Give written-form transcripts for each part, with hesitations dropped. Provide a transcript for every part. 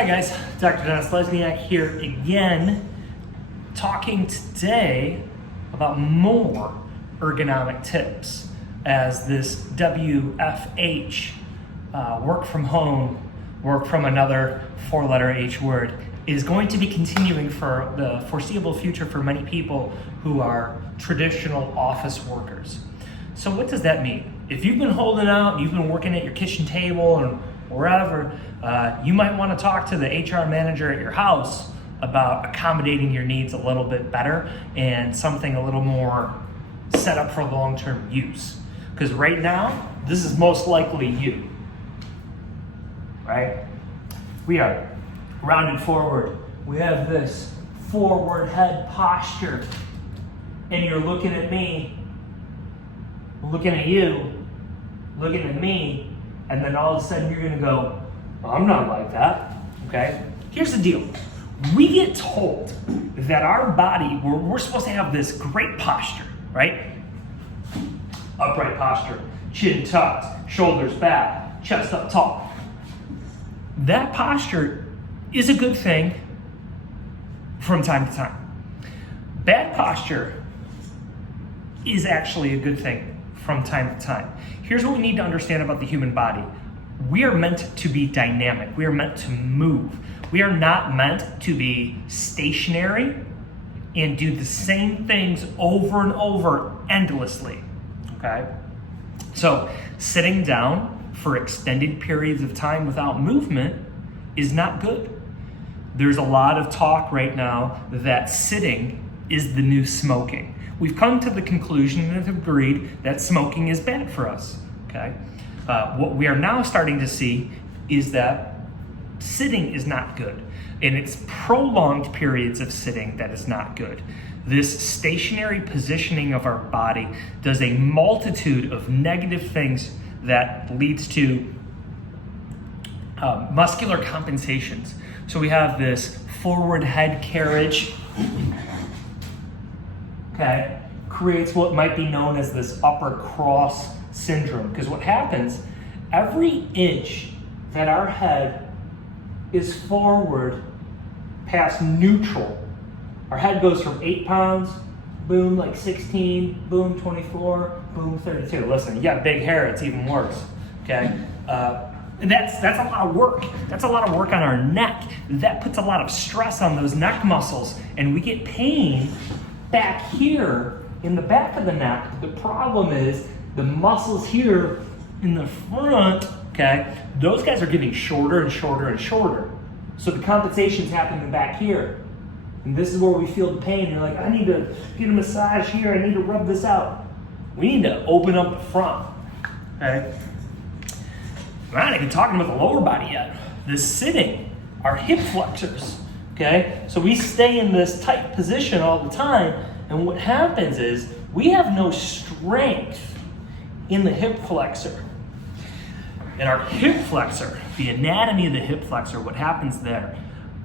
Hi guys, Dr. Dennis Lesniak here again, talking today about more ergonomic tips as this WFH, work from home, work from another four-letter H word, is going to be continuing for the foreseeable future for many people who are traditional office workers. So what does that mean? If you've been holding out, you've been working at your kitchen table or wherever, you might want to talk to the HR manager at your house about accommodating your needs a little bit better and something a little more set up for long-term use. Because right now, this is most likely you, right? We are rounded forward. We have this forward head posture, and you're looking at me, looking at you, looking at me, and then all of a sudden you're gonna go, I'm not like that, okay? Here's the deal. We get told that our body, we're supposed to have this great posture, right? Upright posture, chin tucked, shoulders back, chest up tall. That posture is a good thing from time to time. Bad posture is actually a good thing from time to time. Here's what we need to understand about the human body. We are meant to be dynamic. We are meant to move. We are not meant to be stationary and do the same things over and over endlessly, okay? So sitting down for extended periods of time without movement is not good. There's a lot of talk right now that sitting is the new smoking. We've come to the conclusion and have agreed that smoking is bad for us, okay? What we are now starting to see is that sitting is not good, and it's prolonged periods of sitting that is not good. This stationary positioning of our body does a multitude of negative things that leads to muscular compensations. So we have this forward head carriage, okay, creates what might be known as this upper cross syndrome. Because what happens, every inch that our head is forward past neutral, our head goes from 8 pounds, boom, like 16, boom, 24, boom, 32. Listen, you got big hair, it's even worse, okay? And that's a lot of work. That's a lot of work on our neck. That puts a lot of stress on those neck muscles, and we get pain back here in the back of the neck. The problem is the muscles here in the front, okay, those guys are getting shorter and shorter and shorter. So the compensation's happening back here. And this is where we feel the pain. You're like, I need to get a massage here. I need to rub this out. We need to open up the front, okay? I'm not even talking about the lower body yet. This sitting, our hip flexors, okay? So we stay in this tight position all the time, and what happens is we have no strength in the hip flexor. And our hip flexor, the anatomy of the hip flexor, what happens there,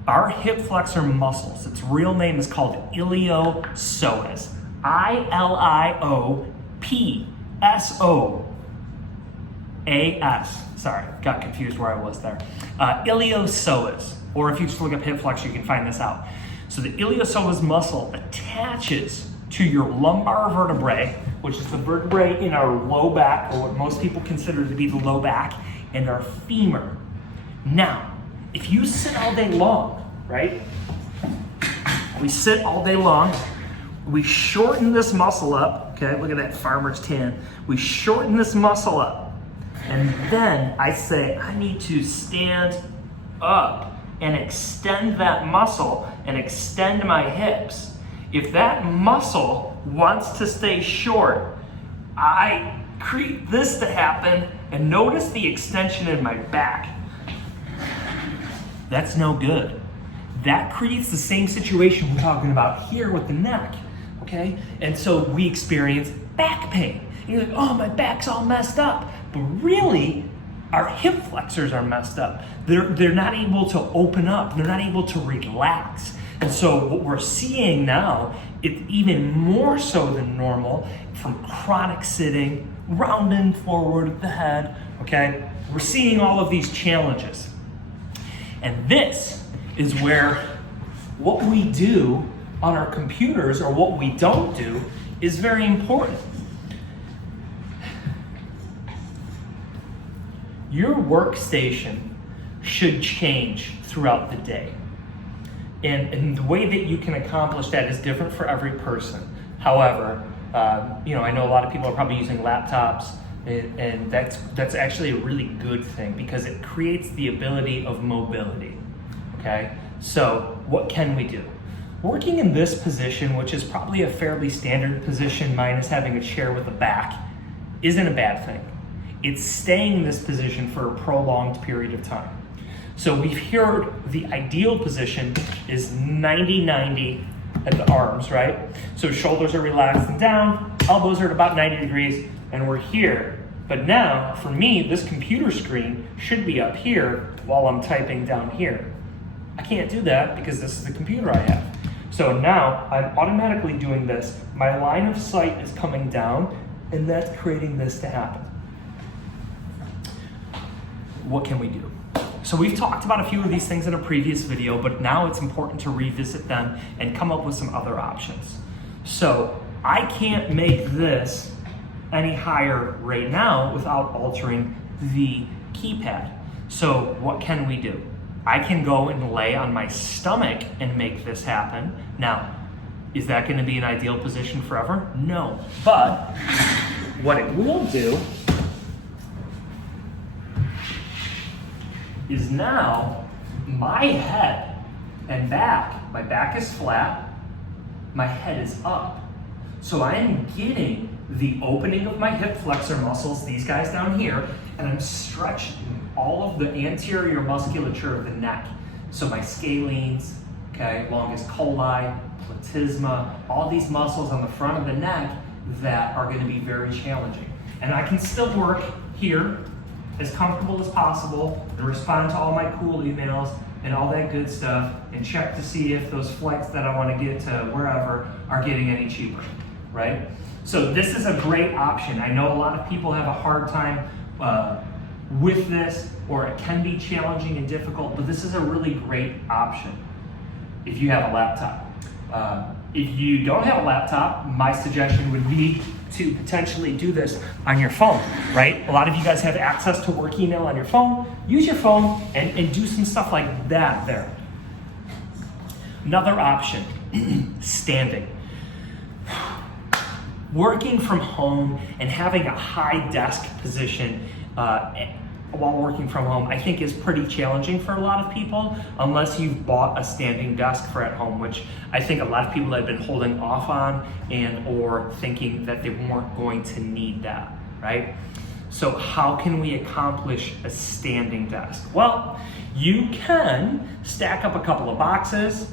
our hip flexor muscles, its real name is called iliopsoas. ILIOPSOAS. Sorry, got confused where I was there. Iliopsoas, or if you just look up hip flexor, you can find this out. So the iliopsoas muscle attaches to your lumbar vertebrae, which is the vertebrae in our low back, or what most people consider to be the low back, and our femur. Now, if you sit all day long, right? We sit all day long, we shorten this muscle up, okay? Look at that farmer's tan. We shorten this muscle up, and then I say, I need to stand up and extend that muscle and extend my hips. If that muscle wants to stay short, I create this to happen, and notice the extension in my back. That's no good. That creates the same situation we're talking about here with the neck, okay? And so we experience back pain. And you're like, oh, my back's all messed up. But really, our hip flexors are messed up. They're not able to open up. They're not able to relax. And so what we're seeing now, it's even more so than normal from chronic sitting, rounding forward the head, okay? We're seeing all of these challenges. And this is where what we do on our computers or what we don't do is very important. Your workstation should change throughout the day. And the way that you can accomplish that is different for every person. However, I know a lot of people are probably using laptops, and that's actually a really good thing because it creates the ability of mobility, okay? So what can we do? Working in this position, which is probably a fairly standard position minus having a chair with a back, isn't a bad thing. It's staying in this position for a prolonged period of time. So we've heard the ideal position is 90-90 at the arms, right? So shoulders are relaxed and down, elbows are at about 90 degrees, and we're here. But now, for me, this computer screen should be up here while I'm typing down here. I can't do that because this is the computer I have. So now I'm automatically doing this. My line of sight is coming down, and that's creating this to happen. What can we do? So we've talked about a few of these things in a previous video, but now it's important to revisit them and come up with some other options. So I can't make this any higher right now without altering the keypad. So what can we do? I can go and lay on my stomach and make this happen. Now, is that going to be an ideal position forever? No. But what it will do is now my head and back, my back is flat, my head is up. So I am getting the opening of my hip flexor muscles, these guys down here, and I'm stretching all of the anterior musculature of the neck. So my scalenes, okay, longus colli, platysma, all these muscles on the front of the neck that are going to be very challenging. And I can still work here as comfortable as possible and respond to all my cool emails and all that good stuff and check to see if those flights that I want to get to wherever are getting any cheaper, right? So this is a great option. I know a lot of people have a hard time with this, or it can be challenging and difficult, but this is a really great option if you have a laptop. If you don't have a laptop, my suggestion would be to potentially do this on your phone, right? A lot of you guys have access to work email on your phone. Use your phone and do some stuff like that there. Another option, standing. Working from home and having a high desk position while working from home, I think is pretty challenging for a lot of people, unless you've bought a standing desk for at home, which I think a lot of people have been holding off on and or thinking that they weren't going to need that, right? So how can we accomplish a standing desk? Well, you can stack up a couple of boxes,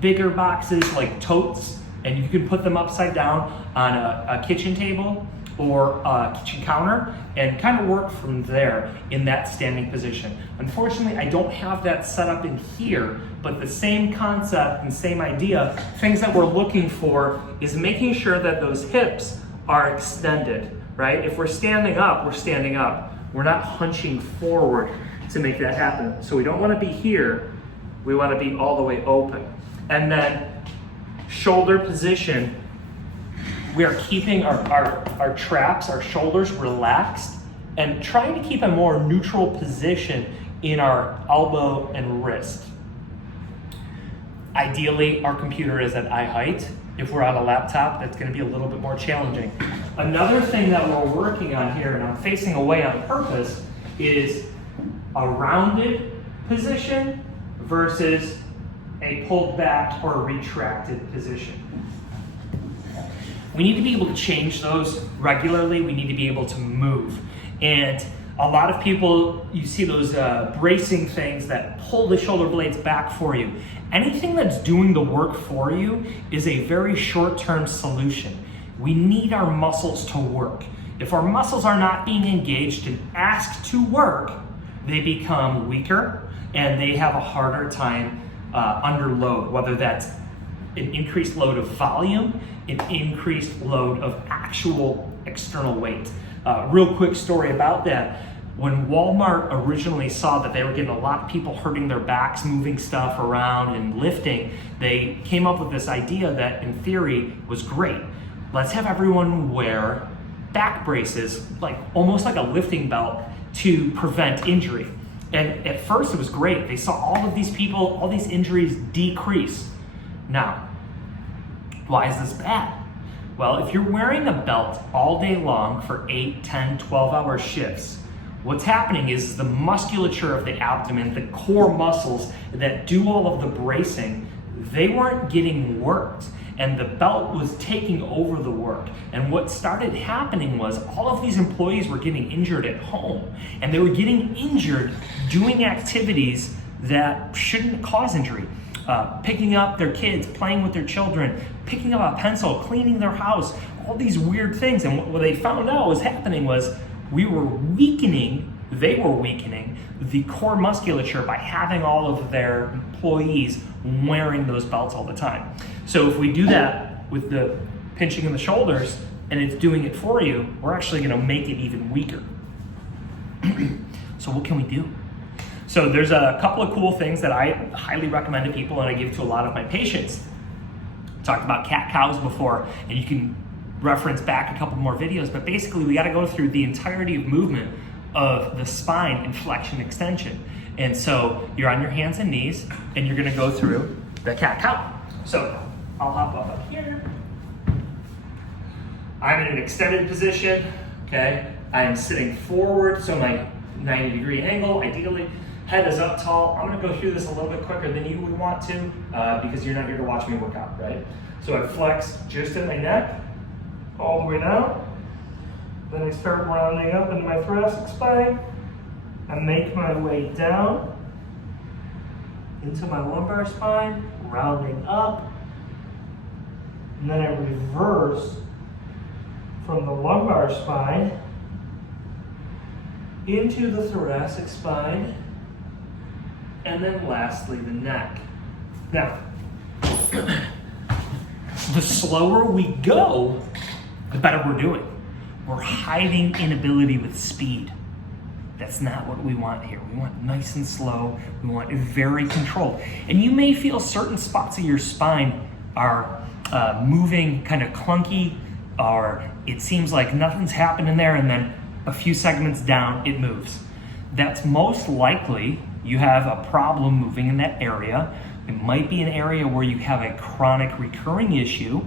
bigger boxes like totes, and you can put them upside down on a kitchen table or a kitchen counter and kind of work from there in that standing position. Unfortunately, I don't have that set up in here, but the same concept and same idea, things that we're looking for is making sure that those hips are extended, right? If we're standing up, we're standing up. We're not hunching forward to make that happen. So we don't want to be here, we want to be all the way open. And then shoulder position, we are keeping our traps, our shoulders relaxed and trying to keep a more neutral position in our elbow and wrist. Ideally, our computer is at eye height. If we're on a laptop, that's going to be a little bit more challenging. Another thing that we're working on here, and I'm facing away on purpose, is a rounded position versus a pulled back or a retracted position. We need to be able to change those regularly. We need to be able to move. And a lot of people, you see those bracing things that pull the shoulder blades back for you. Anything that's doing the work for you is a very short-term solution. We need our muscles to work. If our muscles are not being engaged and asked to work, they become weaker and they have a harder time under load, whether that's an increased load of volume, an increased load of actual external weight. Real quick story about that. When Walmart originally saw that they were getting a lot of people hurting their backs, moving stuff around and lifting, they came up with this idea that in theory was great. Let's have everyone wear back braces, like almost like a lifting belt, to prevent injury. And at first it was great. They saw all of these people, all these injuries decrease. Now, why is this bad? Well, if you're wearing a belt all day long for 8, 10, 12-hour shifts, what's happening is the musculature of the abdomen, the core muscles that do all of the bracing, they weren't getting worked. And the belt was taking over the work. And what started happening was all of these employees were getting injured at home. And they were getting injured doing activities that shouldn't cause injury. Picking up their kids, playing with their children, picking up a pencil, cleaning their house, all these weird things. And what they found out was happening was they were weakening the core musculature by having all of their employees wearing those belts all the time. So if we do that with the pinching in the shoulders and it's doing it for you, we're actually gonna make it even weaker. So what can we do? So there's a couple of cool things that I highly recommend to people and I give to a lot of my patients. Talked about cat-cows before, and you can reference back a couple more videos, but basically we gotta go through the entirety of movement of the spine in flexion extension. And so you're on your hands and knees and you're gonna go through the cat-cow. So I'll hop up here. I'm in an extended position, okay? I'm sitting forward, so my 90-degree angle, ideally. Head is up tall. I'm gonna go through this a little bit quicker than you would want to because you're not here to watch me work out, right? So I flex just in my neck, all the way down. Then I start rounding up into my thoracic spine. I make my way down into my lumbar spine, rounding up. And then I reverse from the lumbar spine into the thoracic spine, and then lastly the neck. Now, the slower we go, the better we're doing. We're hiding inability with speed. That's not what we want here. We want nice and slow. We want very controlled. And you may feel certain spots of your spine are moving kind of clunky, or it seems like nothing's happening there, and then a few segments down, it moves. That's most likely you have a problem moving in that area. It might be an area where you have a chronic recurring issue,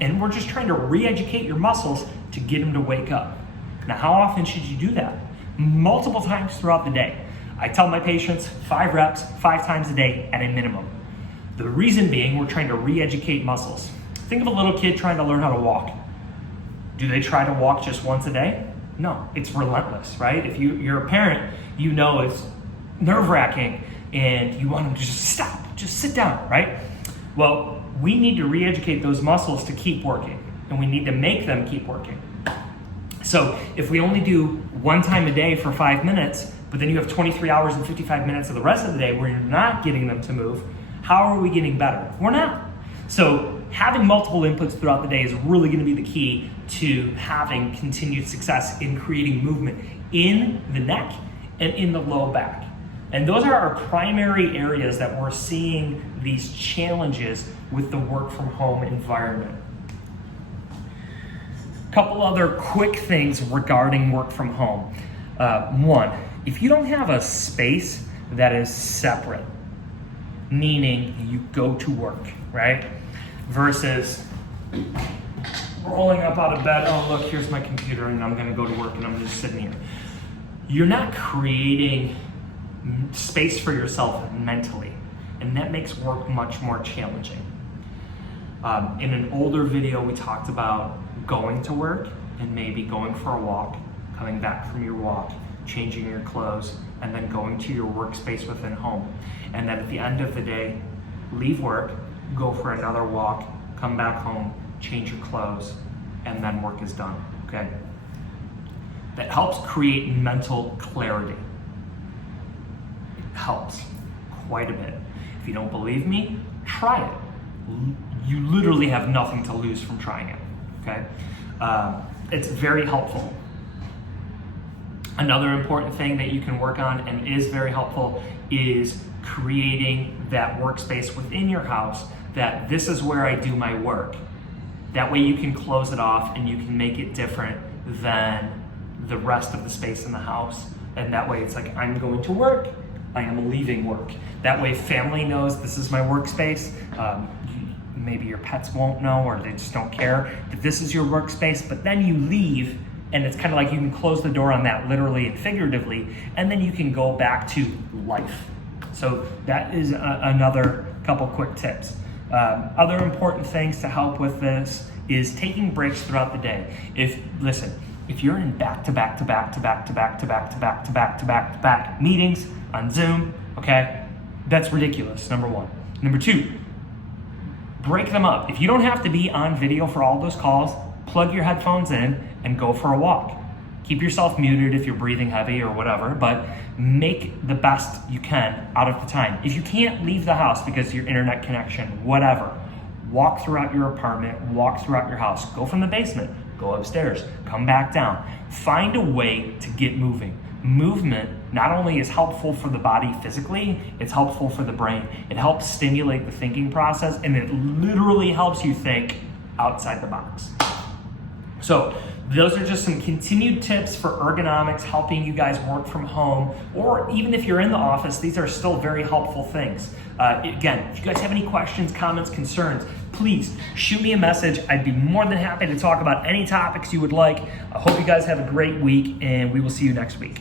and we're just trying to re-educate your muscles to get them to wake up. Now, how often should you do that? Multiple times throughout the day. I tell my patients 5 reps, 5 times a day at a minimum. The reason being, we're trying to re-educate muscles. Think of a little kid trying to learn how to walk. Do they try to walk just once a day? No, it's relentless, right? If you're a parent, you know it's nerve-wracking and you want them to just stop, just sit down, right? Well, we need to re-educate those muscles to keep working, and we need to make them keep working. So if we only do 1 time a day for 5 minutes, but then you have 23 hours and 55 minutes of the rest of the day where you're not getting them to move, how are we getting better? We're not. So having multiple inputs throughout the day is really going to be the key to having continued success in creating movement in the neck and in the low back. And those are our primary areas that we're seeing these challenges with the work from home environment. Couple other quick things regarding work from home. One, if you don't have a space that is separate, meaning you go to work, right? Versus rolling up out of bed, oh look, here's my computer and I'm gonna go to work and I'm just sitting here. You're not creating space for yourself mentally, and that makes work much more challenging. In an older video, we talked about going to work and maybe going for a walk, coming back from your walk, changing your clothes, and then going to your workspace within home. And then at the end of the day, leave work, go for another walk, come back home, change your clothes, and then work is done, okay? That helps create mental clarity. It helps quite a bit. If you don't believe me, try it. You literally have nothing to lose from trying it, okay? It's very helpful. Another important thing that you can work on and is very helpful is creating that workspace within your house that this is where I do my work. That way you can close it off and you can make it different than the rest of the space in the house. And that way it's like, I'm going to work, I am leaving work. That way family knows this is my workspace. Maybe your pets won't know, or they just don't care that this is your workspace, but then you leave and it's kind of like you can close the door on that literally and figuratively, and then you can go back to life. So that is another couple quick tips. Other important things to help with this is taking breaks throughout the day. If you're in back to back meetings on Zoom, okay, that's ridiculous, number one. Number two, break them up. If you don't have to be on video for all those calls, plug your headphones in and go for a walk. Keep yourself muted if you're breathing heavy or whatever, but make the best you can out of the time. If you can't leave the house because of your internet connection, whatever, walk throughout your apartment, walk throughout your house. Go from the basement, go upstairs, come back down. Find a way to get moving. Movement not only is helpful for the body physically, it's helpful for the brain. It helps stimulate the thinking process, and it literally helps you think outside the box. So those are just some continued tips for ergonomics, helping you guys work from home, or even if you're in the office, these are still very helpful things. Again, if you guys have any questions, comments, concerns, please shoot me a message. I'd be more than happy to talk about any topics you would like. I hope you guys have a great week, and we will see you next week.